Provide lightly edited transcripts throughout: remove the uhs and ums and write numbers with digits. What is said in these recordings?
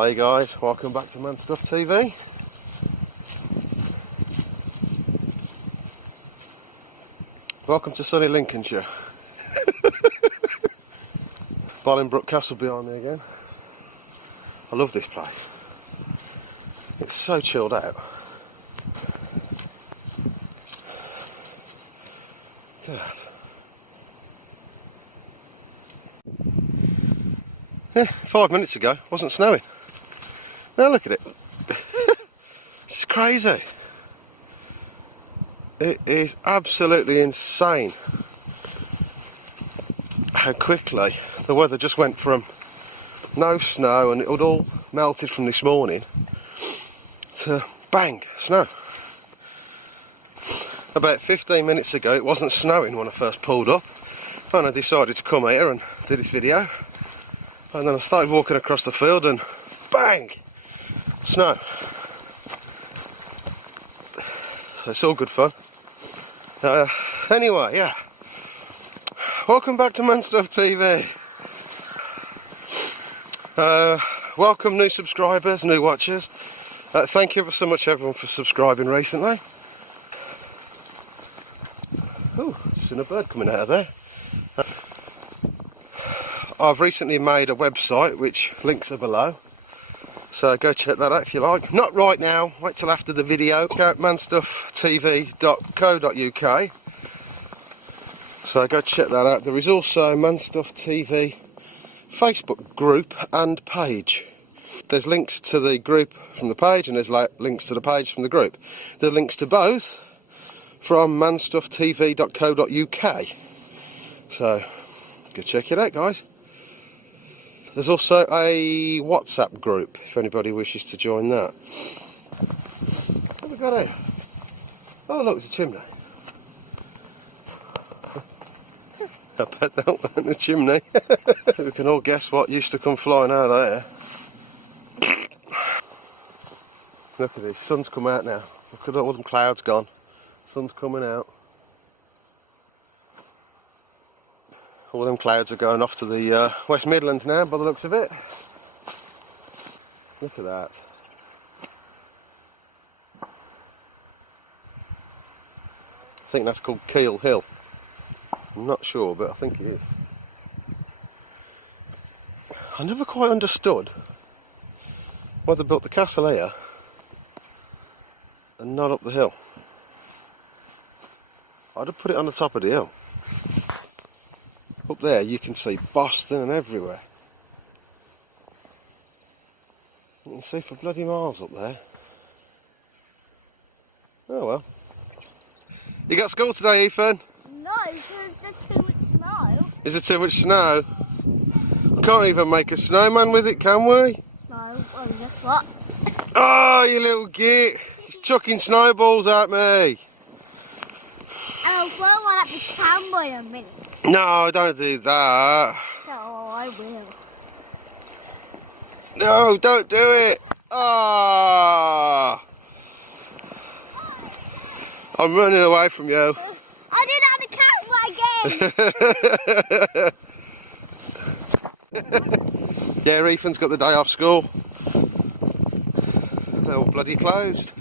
Hey guys, welcome back to manstufftv. Welcome to sunny Lincolnshire. Bolingbroke Castle behind me again. I love this place. It's so chilled out. God. Yeah, 5 minutes ago, it wasn't snowing. Now look at it. It's crazy. It is absolutely insane how quickly the weather just went from no snow and it had all melted from this morning to bang, snow. About 15 minutes ago it wasn't snowing when I first pulled up, and I decided to come here and do this video, and then I started walking across the field and bang, snow. So it's all good fun. Anyway, yeah, welcome back to manstufftv. Welcome new subscribers, new watchers. Thank you ever so much everyone for subscribing recently. Oh, just seen a bird coming out of there. I've recently made a website which links are below, so go check that out if you like. Not right now, wait till after the video. Check out manstufftv.co.uk, so go check that out. There is also manstufftv Facebook group and page. There's links to the group from the page and there's links to the page from the group. There are links to both from manstufftv.co.uk, so go check it out guys. There's also a WhatsApp group if anybody wishes to join that. What have we got here? Oh look, it's a chimney. I bet that wasn't a chimney. We can all guess what used to come flying out of there. Look at this, sun's come out now. Look at all them clouds gone. Sun's coming out. All them clouds are going off to the West Midlands now by the looks of it. Look at that. I think that's called Keel Hill. I'm not sure, but I think it is. I never quite understood why they built the castle here and not up the hill. I'd have put it on the top of the hill. Up there you can see Boston and everywhere. You can see for bloody miles up there. Oh well. You got school today, Ethan? No, because there's too much snow. Is there too much snow? We can't even make a snowman with it, can we? No, well guess what? Oh, you little git! He's chucking snowballs at me. And I'll throw one at the camera in a minute. No, don't do that. No, I will. No, don't do it. Ah! I'm running away from you. I did it on the camera again. Yeah, Ethan's got the day off school. They're all bloody closed.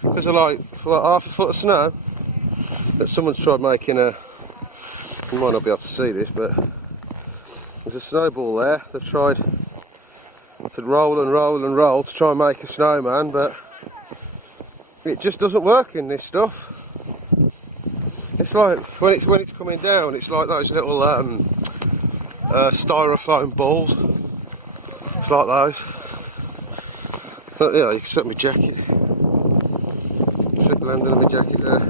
Because of like, what, half a foot of snow? But someone's tried making a... You might not be able to see this, but there's a snowball there. They've tried to roll and roll and roll to try and make a snowman, but it just doesn't work in this stuff. It's like when it's coming down, it's like those little styrofoam balls. It's like those. But yeah, you can set my jacket. Set the landing on my jacket there.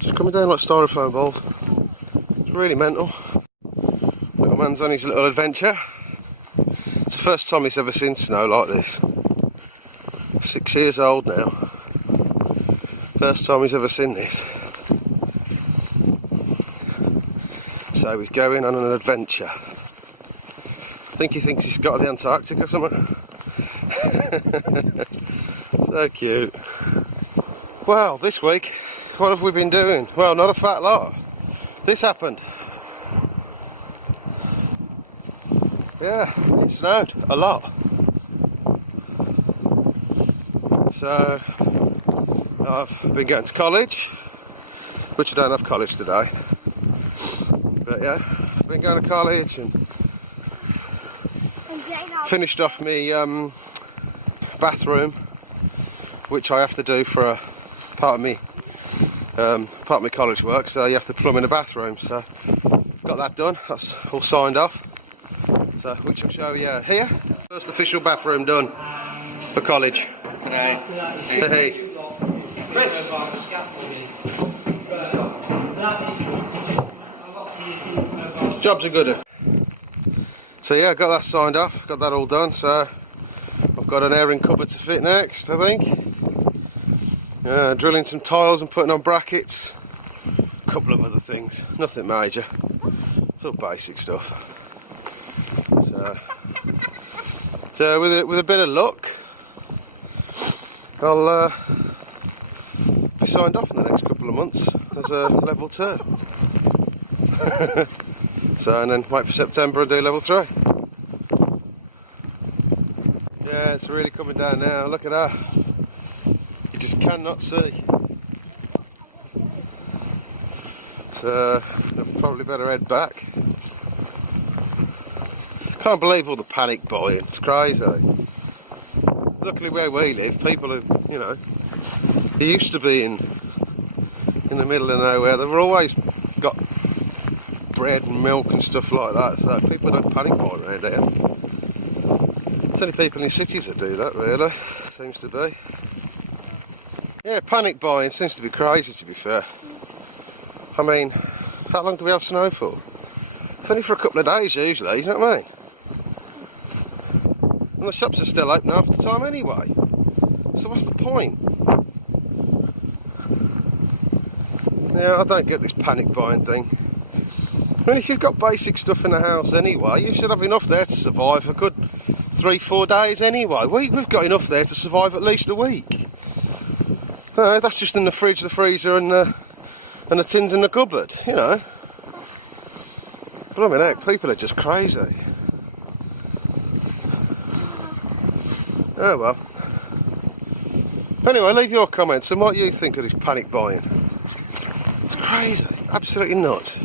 Just coming down like styrofoam balls. It's really mental. Little man's on his little adventure. It's the first time he's ever seen snow like this. 6 years old now. First time he's ever seen this. So he's going on an adventure. I think he thinks he's got to the Antarctic or something. So cute. Well, this week, what have we been doing? Well, not a fat lot. This happened. Yeah, it snowed a lot. So I've been going to college, which I don't have college today. But yeah, I've been going to college and finished off my bathroom, which I have to do for a part of me college work. So you have to plumb in a bathroom. So got that done. That's all signed off. So which I'll show you here. First official bathroom done for college. Hey. Jobs are good. So yeah, got that signed off, got that all done, so I've got an airing cupboard to fit next, I think. Drilling some tiles and putting on brackets. A couple of other things, nothing major. It's all basic stuff. So with a bit of luck, I'll be signed off in the next couple of months as a level 2. So, and then wait for September and do level 3. Yeah, it's really coming down now. Look at that. You just cannot see. So, I'd probably better head back. Can't believe all the panic buying. It's crazy. Luckily, where we live, people are, you know, they used to be in the middle of nowhere. They've always got bread and milk and stuff like that, so people don't panic buy around here. It's only people in cities that do that, really, seems to be. Yeah, panic buying seems to be crazy, to be fair. I mean, how long do we have snow for? It's only for a couple of days usually, you know what I mean? And the shops are still open half the time anyway, so what's the point? Yeah, I don't get this panic buying thing. I mean, if you've got basic stuff in the house anyway, you should have enough there to survive a good 3-4 days anyway. We've got enough there to survive at least a week. No, that's just in the fridge, the freezer and the tins in the cupboard, you know. Blimey heck, people are just crazy. Oh well. Anyway, leave your comments on what you think of this panic buying. It's crazy, absolutely nuts.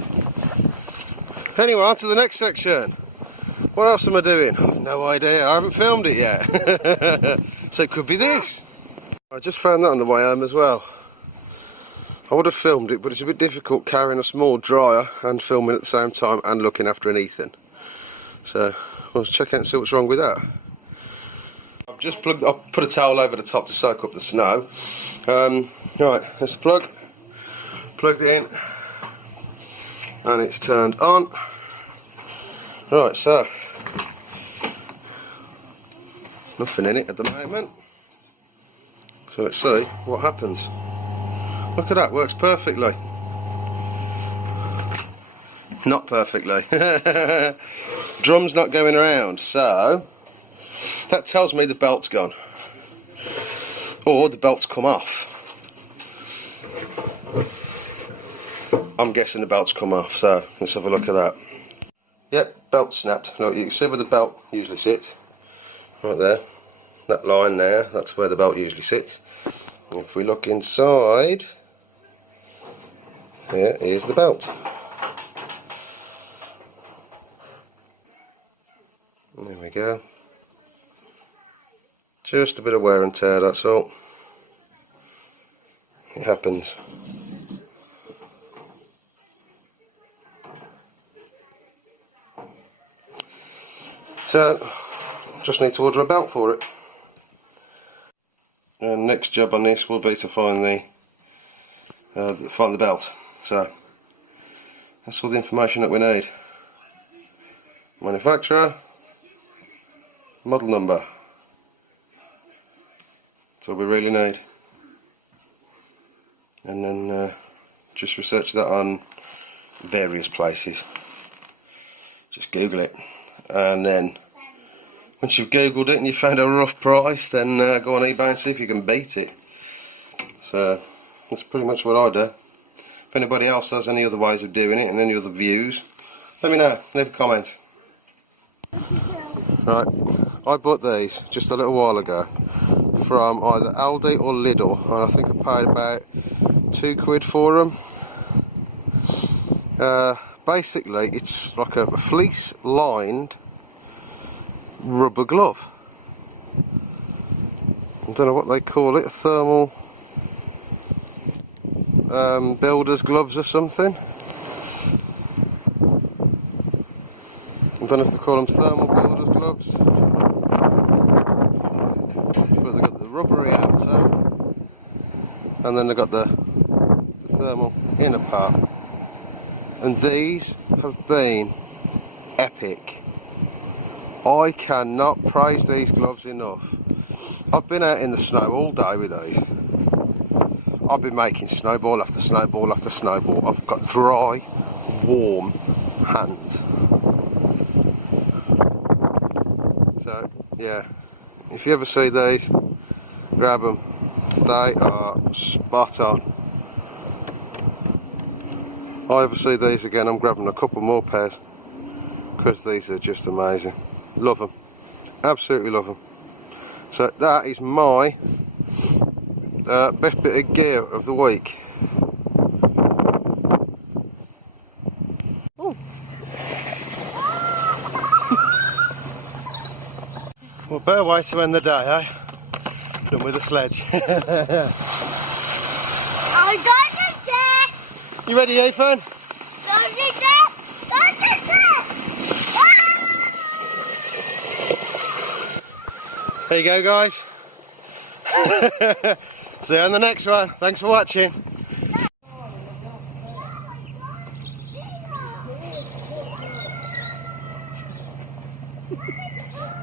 Anyway, on to the next section. What else am I doing? I've no idea, I haven't filmed it yet. So it could be this. I just found that on the way home as well. I would have filmed it, but it's a bit difficult carrying a small dryer and filming at the same time and looking after an Ethan. So, we'll check out and see what's wrong with that. I've put a towel over the top to soak up the snow. Right, there's the plug. Plugged it in. And it's turned on. Right, so nothing in it at the moment. So let's see what happens. Look at that, works perfectly. Not perfectly. Drum's not going around, so that tells me the belt's gone. Or the belt's come off. I'm guessing the belt's come off, so let's have a look at that. Yep, belt snapped. Look, you can see where the belt usually sits. Right there. That line there, that's where the belt usually sits. And if we look inside, here's the belt. There we go. Just a bit of wear and tear, that's all. It happens. So, just need to order a belt for it. And next job on this will be to find the belt. So, that's all the information that we need. Manufacturer, model number. That's all we really need. And then just research that on various places. Just Google it. And then once you've googled it and you found a rough price, then go on eBay and see if you can beat it. So that's pretty much what I do. If anybody else has any other ways of doing it and any other views, let me know, leave a comment. Right, I bought these just a little while ago from either Aldi or Lidl, and I think I paid about £2 for them. Basically, it's like a fleece-lined rubber glove. I don't know what they call it, thermal builder's gloves or something. I don't know if they call them thermal builder's gloves, but they've got the rubbery outer, and then they've got the thermal inner part. And these have been epic. I cannot praise these gloves enough. I've been out in the snow all day with these. I've been making snowball after snowball after snowball. I've got dry, warm hands. So, yeah, if you ever see these, grab them. They are spot on. If I ever see these again, I'm grabbing a couple more pairs, because these are just amazing. Love them. Absolutely love them. So that is my best bit of gear of the week. Ooh. Well, better way to end the day, eh? Done with the sledge. I got it there. You ready, Ethan? Got it there. Got it there. There you go, guys. See you on the next one. Thanks for watching. Ah!